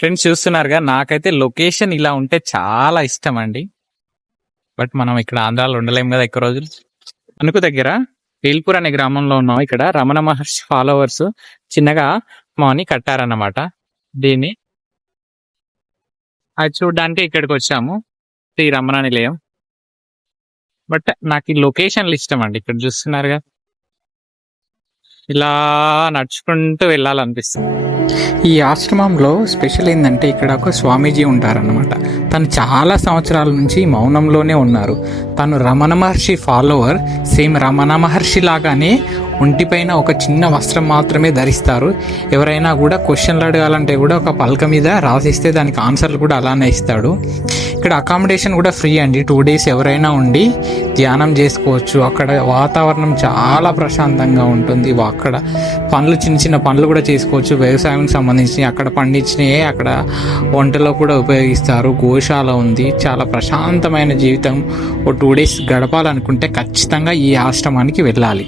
Friends చూస్తున్నారుగా నాకైతే location ఇలా ఉంటే చాలా ఇష్టం అండి బట్ మనం ఇక్కడ ఆంధ్రాలో ఉండలేం కదా ఎక్కువ రోజులు. అనుకు దగ్గర వేల్పూర్ అనే గ్రామంలో ఉన్నాం ఇక్కడ. రమణ మహర్షి ఫాలోవర్స్ చిన్నగా మాని కట్టారన్నమాట. దీన్ని అది చూడడానికి ఇక్కడికి వచ్చాము. శ్రీ రమణ నిలయం. బట్ నాకు ఈ లొకేషన్లు ఇష్టం అండి ఇక్కడ చూస్తున్నారుగా ఇలా నడుచుకుంటూ వెళ్ళాలనిపిస్తుంది. ఈ ఆశ్రమంలో స్పెషల్ ఏంటంటే ఇక్కడ ఒక స్వామీజీ ఉంటారన్నమాట. తను చాలా సంవత్సరాల నుంచి మౌనంలోనే ఉన్నారు. తను రమణ మహర్షి ఫాలోవర్ సేమ్ రమణ మహర్షి లాగానే ఒంటిపైన ఒక చిన్న వస్త్రం మాత్రమే ధరిస్తారు. ఎవరైనా కూడా క్వశ్చన్లు అడగాలంటే కూడా ఒక పలక మీద రాసిస్తే దానికి ఆన్సర్లు కూడా అలానే ఇస్తాడు. ఇక్కడ అకామిడేషన్ కూడా ఫ్రీ అండి. టూ డేస్ ఎవరైనా ఉండి ధ్యానం చేసుకోవచ్చు. అక్కడ వాతావరణం చాలా ప్రశాంతంగా ఉంటుంది. అక్కడ పనులు చిన్న చిన్న పనులు కూడా చేసుకోవచ్చు. వ్యవసాయం వ్యవసాయానికి సంబంధించి అక్కడ పండించినవి అక్కడ వంటలో కూడా ఉపయోగిస్తారు. గోశాల ఉంది. చాలా ప్రశాంతమైన జీవితం. ఓ టూ డేస్ గడపాలనుకుంటే ఖచ్చితంగా ఈ ఆశ్రమానికి వెళ్ళాలి.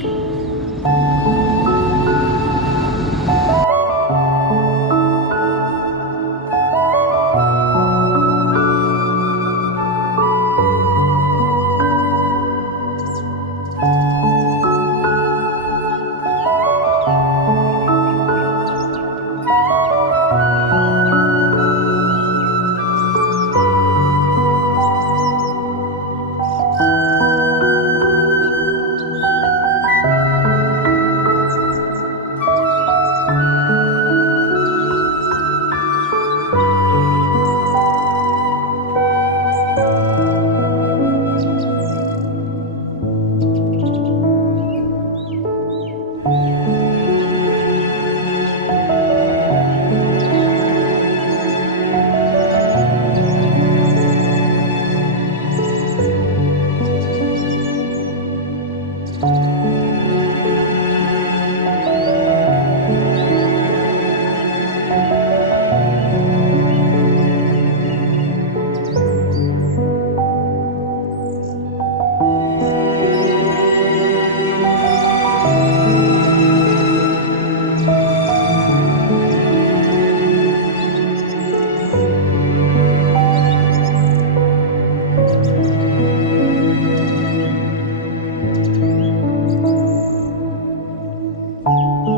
Música